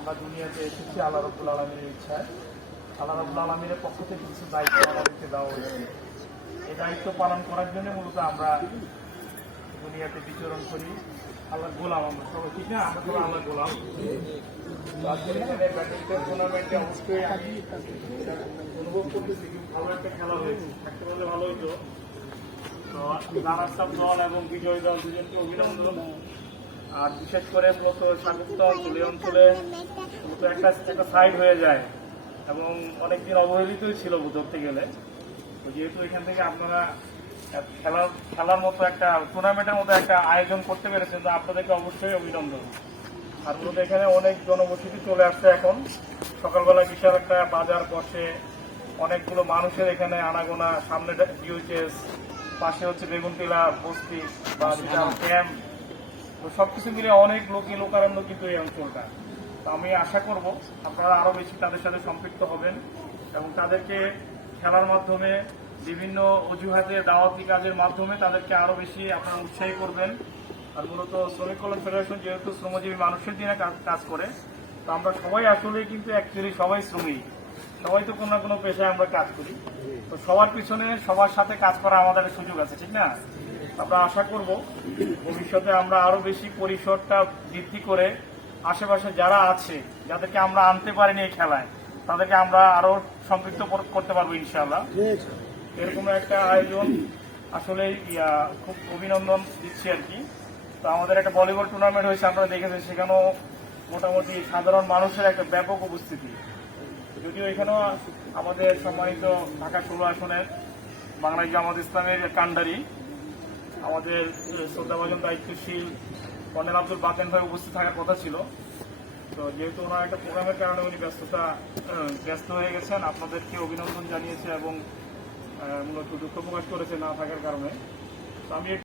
আমরা দুনিয়াতে এসেছি আল্লাহ রাব্বুল আলামিনের ইচ্ছায়। আল্লাহ রাব্বুল আলামিনের পক্ষ থেকে কিছু দায়িত্ব আমাদেরকে দেওয়া হয়েছে। এই দায়িত্ব পালন করার জন্য মূলত আমরা দুনিয়াতে বিচরণ করি। আল্লাহর গোলাম আমরা সবাই, ঠিক না? আমরা সবাই আল্লাহর গোলাম। আজকের এখানে ব্যাডমিন্টন টুর্নামেন্টে অবশ্যই আমি অনুভব করতেছি খুব ভালো একটা খেলা হয়েছে, থাকতে পারলে ভালো হইতো। তো রানার্স আপ দল এবং বিজয়ী দল দুজনকে অভিনন্দন। আর বিশেষ করে মূলত সাগরতা অঞ্চল, এই অঞ্চলে মূলত একটা সাইড হয়ে যায় এবং অনেকদিন অবহেলিতই ছিল ধরতে গেলে। তো যেহেতু এখান থেকে আপনারা খেলার মতো একটা টুর্নামেন্টের মতো একটা আয়োজন করতে পেরেছেন, তো আপনাদেরকে অবশ্যই অভিনন্দন। আর মূলত এখানে অনেক জনবসতি চলে আসছে এখন। সকালবেলা বিশাল একটা বাজার বসে, অনেকগুলো মানুষের এখানে আনাগোনা, সামনে ডিউচেস, পাশে হচ্ছে বেগুনটিলা বস্তি বা ক্যাম্প। তো সবকিছু মিলে অনেক লোকারণ্য কিন্তু এই অঞ্চলটা। তো আমি আশা করব আপনারা আরো বেশি তাদের সাথে সম্পৃক্ত হবেন এবং তাদেরকে খেলার মাধ্যমে, বিভিন্ন অজুহাতে দাওয়াতি কাজের মাধ্যমে তাদেরকে আরো বেশি আপনারা উৎসাহী করবেন। আর মূলত শ্রমিক কল্যাণ ফেডারেশন যেহেতু শ্রমজীবী মানুষের দিনে কাজ করে, তো আমরা সবাই আসলে কিন্তু অ্যাকচুয়ালি সবাই শ্রমিক, সবাই তো কোনো না কোনো পেশায় আমরা কাজ করি। তো সবার পিছনে সবার সাথে কাজ করা আমাদের সুযোগ আছে, ঠিক না? আমরা আশা করব ভবিষ্যতে আমরা আরো বেশি পরিসরটা বৃদ্ধি করে আশেপাশে যারা আছে, যাদেরকে আমরা আনতে পারিনি এই খেলায়, তাদেরকে আমরা আরো সম্পৃক্ত করতে পারবো ইনশাআল্লাহ। এরকম একটা আয়োজন আসলে খুব অভিনন্দন দিচ্ছি আর কি। তো আমাদের একটা ভলিবল টুর্নামেন্ট হয়েছে, আপনারা দেখেছেন, সেখানেও মোটামুটি সাধারণ মানুষের একটা ব্যাপক উপস্থিতি। যদিও এখানেও আমাদের সম্মানিত ঢাকা 16 আসনের বাংলাদেশ জামাত ইসলামের কান্ডারি, আমাদের শ্রদ্ধাভাজন দায়িত্বশীল কর্নেল আব্দুল বাতেন ভাই উপস্থিত থাকার কথা ছিল। তো যেহেতু ওনার একটা প্রোগ্রামের কারণে উনি ব্যস্ত হয়ে গেছেন, আপনাদেরকে অভিনন্দন জানিয়েছে এবং মূলত দুঃখ প্রকাশ করেছে না থাকার কারণে। তো আমি